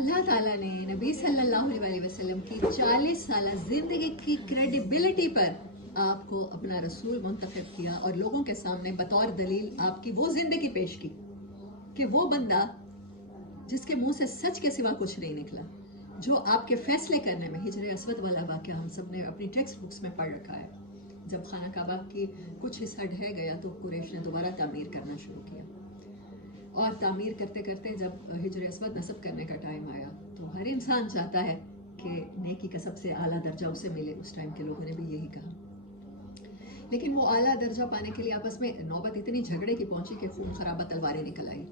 अल्लाह ताला ने नबी सल्लल्लाहु अलैहि वसल्लम की 40 साल ज़िंदगी की क्रेडिबिलिटी पर आपको अपना रसूल मुंतखब किया और लोगों के सामने बतौर दलील आपकी वो ज़िंदगी पेश की कि वो बंदा जिसके मुंह से सच के सिवा कुछ नहीं निकला, जो आपके फैसले करने में, हिजरे अस्वद वाला वाक़या हम सब ने अपनी टेक्स्ट बुक्स में पढ़ रखा है। जब खाना काबा की कुछ हिस्सा ढह गया तो कुरैश ने दोबारा तामीर करना शुरू किया, और तामीर करते करते जब हिजरे अस्वद नस्ब करने का टाइम आया तो हर इंसान चाहता है कि नेकी का सबसे आला दर्जा उसे मिले। उस टाइम के लोगों ने भी यही कहा, लेकिन वो आला दर्जा पाने के लिए आपस में नौबत इतनी झगड़े की पहुंची कि खून खराबा तलवारें निकल आई।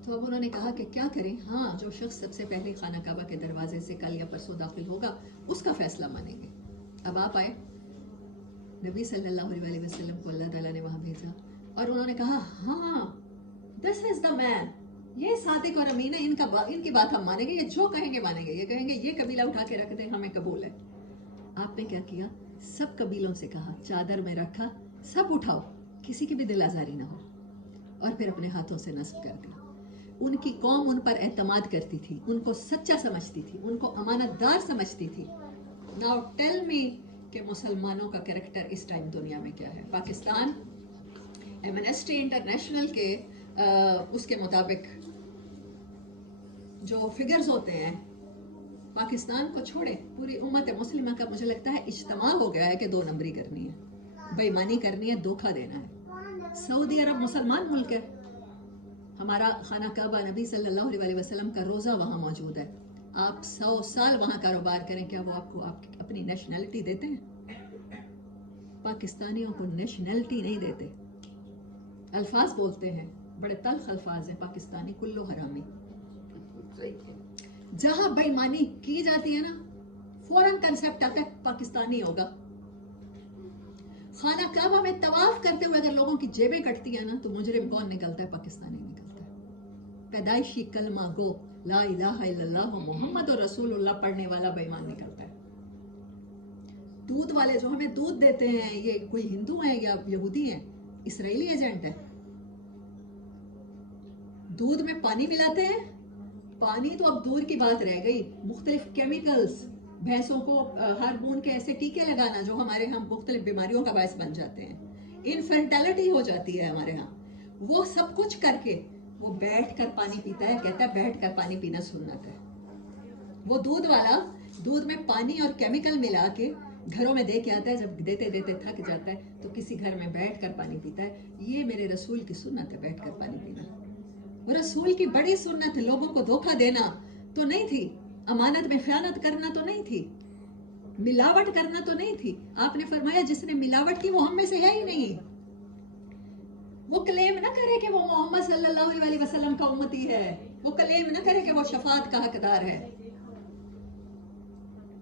तो अब उन्होंने कहा कि क्या करें। हाँ, जो शख्स सबसे पहले खाना काबा के दरवाजे से कल या परसों दाखिल होगा उसका फैसला मानेंगे। अब आप आए, नबी सल्लल्लाहु अलैहि वसल्लम को अल्लाह ताला ने वहां भेजा और उन्होंने कहा हाँ, दिस इज द मैन, ये सादिक और अमीन है, इनकी बात हम मानेंगे, ये जो कहेंगे मानेंगे, ये कहेंगे ये कबीला उठा के रख दे, हमें कबूल है। आपने क्या किया, सब कबीलों से कहा, चादर में रखा, सब उठाओ, किसी की भी दिल आजारी ना हो, और फिर अपने हाथों से नस्ब कर दिया। उनकी कौम उन पर एतमाद करती थी, उनको सच्चा समझती थी, उनको अमानतदार समझती थी। नाउ टेल मी कि मुसलमानों का कैरेक्टर इस टाइम दुनिया में क्या है। पाकिस्तान एमनेस्टी इंटरनेशनल के उसके मुताबिक जो फिगर्स होते हैं, पाकिस्तान को छोड़े पूरी उम्मत मुस्लिमा का मुझे लगता है इज्तिमा हो गया है कि 2 नंबरी करनी है, बेईमानी करनी है, धोखा देना है। सऊदी अरब मुसलमान मुल्क है, हमारा खाना काबा नबी सल्लल्लाहु अलैहि वसल्लम का रोज़ा वहाँ मौजूद है। आप 100 साल वहाँ कारोबार करें, क्या वो आपको अपनी नेशनैलिटी देते हैं? पाकिस्तानियों को नेशनैलिटी नहीं देते। अल्फाज बोलते हैं, बड़े तल्ख अल्फाज हैं, पाकिस्तानी कुल्लो हरामी। जहाँ बेईमानी की जाती है ना, फौरन कंसेप्ट आता है पाकिस्तानी होगा। खाना काबा में तवाफ करते हुए अगर लोगों की जेबें कटती है ना, तो मुजरिम कौन निकलता है? पाकिस्तानी निकलता है। पैदाइशी कलमा गो ला इलाहा इल्लल्लाह मुहम्मदुर रसूलुल्लाह पढ़ने वाला बेईमान निकलता है। दूध वाले जो हमें दूध देते हैं, ये कोई हिंदू हैं या यहूदी हैं? इसराइली एजेंट है। दूध में पानी मिलाते हैं, पानी तो अब दूर की बात रह गई, मुख्तलिफ केमिकल्स, भैंसों को हार्मोन के ऐसे टीके लगाना जो हमारे यहाँ मुख्तलिफ बीमारियों का बायस बन जाते हैं, इनफर्टिलिटी हो जाती है हमारे यहाँ। वो सब कुछ करके वो बैठ कर पानी पीता है, कहता है बैठ कर पानी पीना सुन्नत है। वो दूध वाला दूध में पानी और केमिकल मिला के घरों में दे के आता है, जब देते देते थक जाता है तो किसी घर में बैठ कर पानी पीता है। ये मेरे रसूल की सुन्नत है, बैठ कर पानी पीना। वो रसूल की बड़ी सुन्नत है। लोगों को धोखा देना तो नहीं थी, अमानत में खयानत करना तो नहीं थी, मिलावट करना तो नहीं थी। आपने फरमाया जिसने मिलावट की वो हम में से है ही नहीं। वो क्लेम ना करे कि वो मोहम्मद सल्लल्लाहु अलैहि वसल्लम का उम्मती है, वो क्लेम ना करे कि वो शफाअत का हकदार है।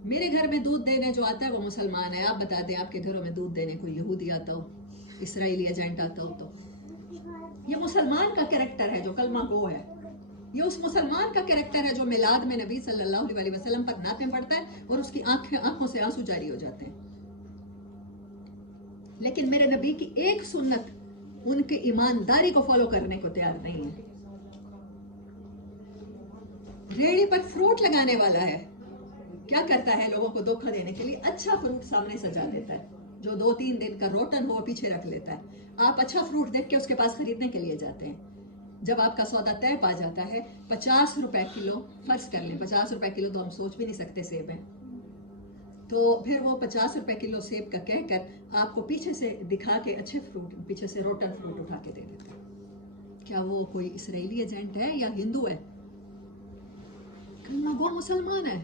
मेरे घर में दूध देने जो आता है वो मुसलमान है। आप बता दें आपके घरों में दूध देने कोई यहूदी आता हो, इसराइली एजेंट आता हो, तो ये मुसलमान का कैरेक्टर है जो कलमा गो है। ये उस मुसलमान का कैरेक्टर है जो मिलाद में नबी सल्लल्लाहु अलैहि वसल्लम पर नाते पढ़ता है और उसकी आंखों से आंसू जारी हो जाते हैं। लेकिन मेरे नबी की एक सुन्नत उनकी ईमानदारी को फॉलो करने को तैयार नहीं है। रेहड़ी पर फ्रूट लगाने वाला है, क्या करता है? लोगों को धोखा देने के लिए अच्छा फ्रूट सामने सजा देता है, जो 2-3 दिन का रोटन हो पीछे रख लेता है। आप अच्छा फ्रूट देख के उसके पास खरीदने के लिए जाते हैं। जब आपका सौदा तय पा जाता है, 50 रुपए किलो, फर्ज कर लें 50 रुपए किलो तो हम सोच भी नहीं सकते सेब है, तो फिर वो 50 रुपए किलो सेब का कहकर आपको पीछे से दिखा के अच्छे फ्रूट, पीछे से रोटन फ्रूट उठा के दे देते हैं। क्या वो कोई इसराइली एजेंट है या हिंदू है? कलमा गो मुसलमान है,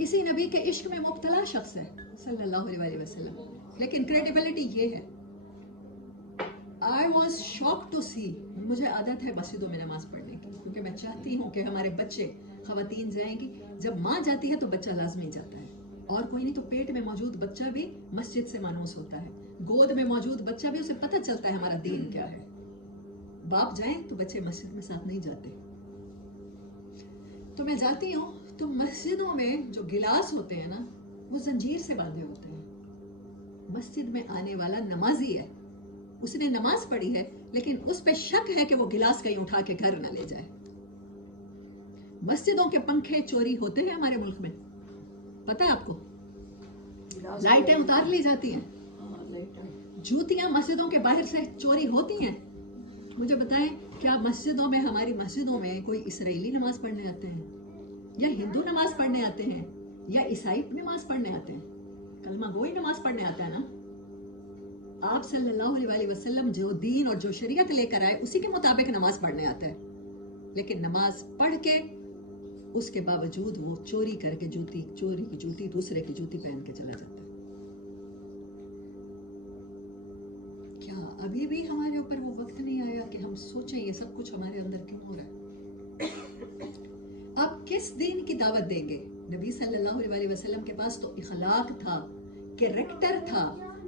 इसी नबी के इश्क में मुब्तला शख्स है सल्लल्लाहु अलैहि वसल्लम। लेकिन क्रेडिबिलिटी ये है। I was shocked to see, मुझे आदत है मस्जिदों में नमाज पढ़ने की, क्योंकि मैं चाहती हूँ कि हमारे बच्चे, खवातीन जाएंगी, जब माँ जाती है तो बच्चा लाजमी जाता है, और कोई नहीं तो पेट में मौजूद बच्चा भी मस्जिद से मानूस होता है, गोद में मौजूद बच्चा भी, उसे पता चलता है हमारा दीन क्या है। बाप जाए तो बच्चे मस्जिद में साथ नहीं जाते। तो मैं जाती हूँ तो मस्जिदों में जो गिलास होते हैं ना, वो जंजीर से बांधे होते हैं। मस्जिद में आने वाला नमाजी है, उसने नमाज पढ़ी है, लेकिन उस पे शक है कि वो गिलास कहीं उठा के घर न ले जाए। मस्जिदों के पंखे चोरी होते हैं हमारे मुल्क में, पता है आपको? लाइटें उतार ली जाती हैं, जूतियां मस्जिदों के बाहर से चोरी होती हैं। मुझे बताएं, क्या मस्जिदों में, हमारी मस्जिदों में कोई इसराइली नमाज पढ़ने आते हैं, या हिंदू नमाज पढ़ने आते हैं, या ईसाई नमाज पढ़ने आते हैं? कलमा गोई नमाज पढ़ने आता है ना। आप सल्लल्लाहु अलैहि वसल्लम जो दीन और जो शरीयत लेकर आए उसी के मुताबिक नमाज पढ़ने आता है, लेकिन नमाज पढ़ के उसके बावजूद वो चोरी करके चोरी की जूती, दूसरे की जूती पहन के चला जाता है। क्या अभी भी हमारे ऊपर वो वक्त नहीं आया कि हम सोचें ये सब कुछ हमारे अंदर क्यों हो रहा है? आप किस दीन की दावत देंगे? नबी सल्लल्लाहु अलैहि वसल्लम के पास तो इखलाक था, कैरेक्टर था,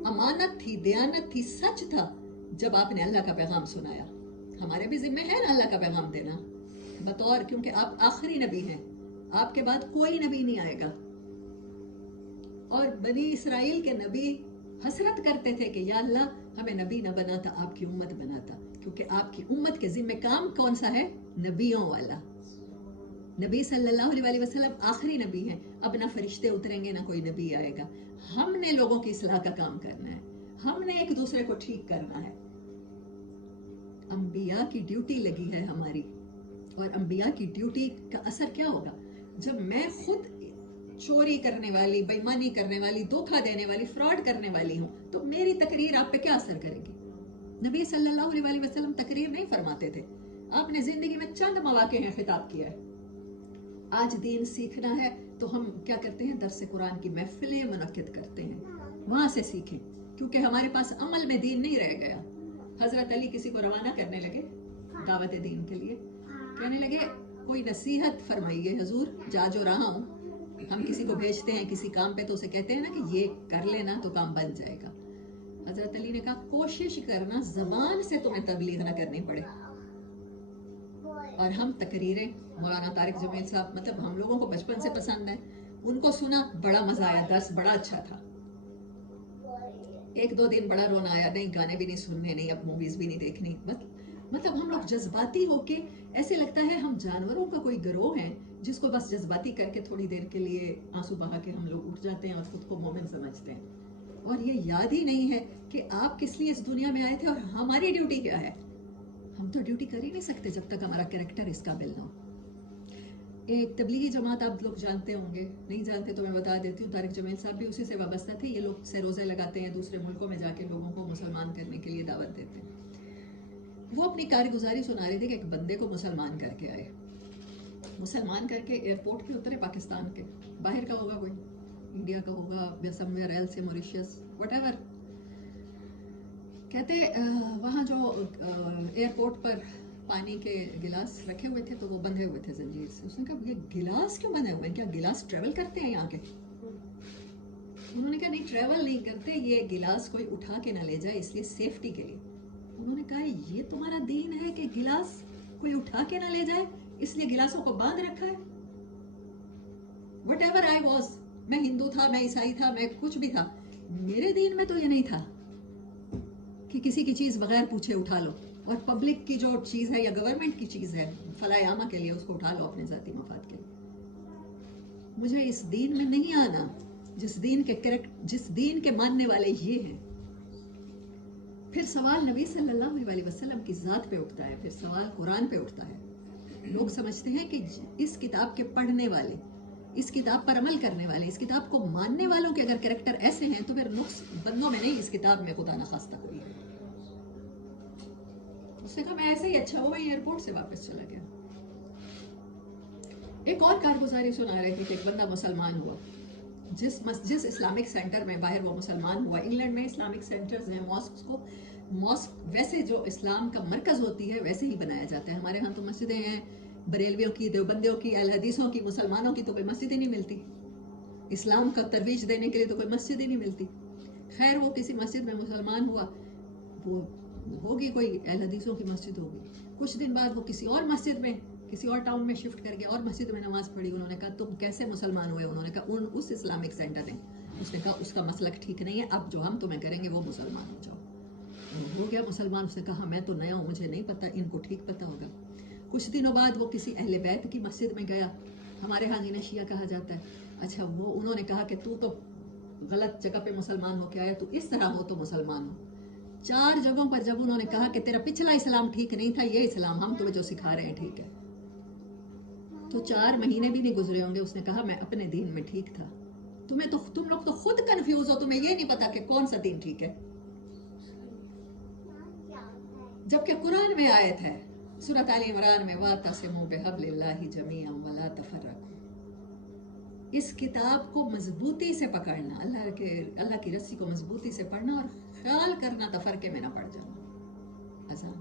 अमानत थी, दयानत थी, सच था। जब आपने अल्लाह का पैगाम सुनाया, हमारे भी जिम्मे है ना अल्लाह का पैगाम देना बतौर, क्योंकि आप आखिरी नबी हैं, आपके बाद कोई नबी नहीं आएगा। और बनी इसराइल के नबी हसरत करते थे कि या अल्लाह हमें नबी न बनाता, आपकी उम्मत बनाता, क्योंकि आपकी उम्मत के जिम्मे काम कौन सा है? नबियों वाला। नबी सल्लल्लाहु अलैहि वसल्लम आखिरी नबी हैं, अब ना फरिश्ते उतरेंगे ना कोई नबी आएगा। हमने लोगों की इस्लाह का काम करना है, हमने एक दूसरे को ठीक करना है। अंबिया की ड्यूटी लगी है हमारी, और अंबिया की ड्यूटी का असर क्या होगा? जब मैं खुद चोरी करने वाली, बेईमानी करने वाली, धोखा देने वाली, फ्रॉड करने वाली हूँ, तो मेरी तकरीर आप पे क्या असर करेगी? नबी सल्लल्लाहु अलैहि वसल्लम तकरीर नहीं फरमाते थे, आपने जिंदगी में चंद मौके हैं खिताब किया है। आज दीन सीखना है तो हम क्या करते हैं? दरस कुरान की महफिलें मुनक्किद करते हैं, वहां से सीखें, क्योंकि हमारे पास अमल में दीन नहीं रह गया। हजरत अली किसी को रवाना करने लगे दावत दीन के लिए, कहने लगे कोई नसीहत फरमाइए हुजूर, जा जो रहा हूँ। हम किसी को भेजते हैं किसी काम पे तो उसे कहते हैं ना कि ये कर लेना तो काम बन जाएगा। हजरत अली ने कहा कोशिश करना जबान से तुम्हें तबलीग ना करनी पड़े। और हम तकरीरें, मौलाना तारिक जमील साहब, मतलब हम लोगों को बचपन से पसंद है, उनको सुना, बड़ा मजा आया, दर्स बड़ा अच्छा था। एक दो दिन बड़ा रोना आया, नहीं गाने भी नहीं सुनने, नहीं अब मूवीज भी नहीं देखनी। मतलब हम लोग जज्बाती होके, ऐसे लगता है हम जानवरों का कोई गिरोह है जिसको बस जज्बाती करके थोड़ी देर के लिए आंसू बहा के हम लोग उठ जाते हैं और खुद को मोमिन समझते हैं। और ये याद ही नहीं है कि आप किस लिए इस दुनिया में आए थे और हमारी ड्यूटी क्या है। हम तो ड्यूटी कर ही नहीं सकते जब तक हमारा कैरेक्टर इस काबिल ना हो। एक तबलीगी जमात आप लोग जानते होंगे, नहीं जानते तो मैं बता देती हूँ, तारिक जमील साहब भी उसी से वाबस्ता थे। ये लोग से रोज़े लगाते हैं, दूसरे मुल्कों में जाके लोगों को मुसलमान करने के लिए दावत देते हैं। वो अपनी कारगुजारी सुना रहे थे कि एक बंदे को मुसलमान करके आए, मुसलमान करके एयरपोर्ट पे उतरे, पाकिस्तान के बाहर का होगा, कोई इंडिया का होगा, या समवेयर एल्स, मॉरिशस, व्हाटएवर। कहते वहाँ जो एयरपोर्ट पर पानी के गिलास रखे हुए थे तो वो बंधे हुए थे जंजीर से। उसने कहा ये गिलास क्यों बंधे हुए हैं, क्या गिलास ट्रेवल करते हैं यहाँ के? उन्होंने कहा नहीं, ट्रेवल नहीं करते, ये गिलास कोई उठा के ना ले जाए, इसलिए सेफ्टी के लिए। उन्होंने कहा ये तुम्हारा दीन है कि गिलास कोई उठा के ना ले जाए, इसलिए गिलासों को बांध रखा है? व्हाटएवर आई वाज, मैं हिंदू था, मैं ईसाई था, मैं कुछ भी था, मेरे दीन में तो ये नहीं था कि किसी की चीज़ बगैर पूछे उठा लो। और पब्लिक की जो चीज़ है या गवर्नमेंट की चीज़ है फलायामा के लिए, उसको उठा लो अपने ज़ाती मफाद के लिए। मुझे इस दीन में नहीं आना जिस दीन के मानने वाले ये हैं। फिर सवाल नबी सल्लल्लाहु अलैहि वसल्लम की ज़ात पे उठता है, फिर सवाल कुरान पे उठता है। लोग समझते हैं कि इस किताब के पढ़ने वाले, इस किताब पर अमल करने वाले, इस किताब को मानने वालों के अगर कैरेक्टर ऐसे हैं तो फिर नुक्स बंदों में नहीं, इस किताब में खुदा न खास्ता कोई है। उसने कहा मैं ऐसे ही अच्छा हुआ, एयरपोर्ट से वापस चला गया। एक और कारगुजारी सुना रही थी कि एक बंदा मुसलमान हुआ, जिस इस्लामिक सेंटर में बाहर वो मुसलमान हुआ। इंग्लैंड में इस्लामिक सेंटर्स हैं, मॉस्क वैसे जो इस्लाम का मरकज होती है वैसे ही बनाया जाता है। हमारे यहाँ तो मस्जिदें हैं, बरेलवियों की, देवबंदियों की, अहल हदीसों की, मुसलमानों की तो कोई मस्जिद ही नहीं मिलती। इस्लाम का तरवीज देने के लिए तो कोई मस्जिद ही नहीं मिलती। खैर वो किसी मस्जिद में मुसलमान हुआ, वो होगी कोई अहल हदीसों की मस्जिद होगी। कुछ दिन बाद वो किसी और मस्जिद में, किसी और टाउन में शिफ्ट कर गया और मस्जिद में नमाज पढ़ी। उन्होंने कहा तुम कैसे मुसलमान हुए? उन्होंने कहा उस इस्लामिक सेंटर ने। उसने कहा उसका मसलक ठीक नहीं है, अब जो हम तुम्हें करेंगे वो मुसलमान हो जाओ। हो गया मुसलमान। उसने कहा मैं तो नया हूँ, मुझे नहीं पता, इनको ठीक पता होगा। कुछ दिनों बाद वो किसी अहले बैत की मस्जिद में गया, हमारे यहाँ जिन्हें शिया कहा जाता है। अच्छा, वो उन्होंने कहा कि तू तो गलत जगह पे मुसलमान हो के आया, तू इस तरह हो तो मुसलमान हो। 4 जगहों पर जब उन्होंने कहा कि तेरा पिछला इस्लाम ठीक नहीं था, ये इस्लाम हम तुम्हें जो सिखा रहे हैं ठीक है, तो 4 महीने भी नहीं गुजरे होंगे, उसने कहा मैं अपने दीन में ठीक था। तुम लोग तो खुद कंफ्यूज हो, तुम्हें ये नहीं पता कि कौन सा दीन ठीक है, जबकि कुरान में आयत है सूरत आल इमरान में, वातसिमू बिहब्लिल्लाहि जमीअन वला तफर्रकू। इस किताब को मजबूती से पकड़ना, अल्लाह की रस्सी को मजबूती से पढ़ना और ख्याल करना तफरके में ना पड़ जाना। अज़ान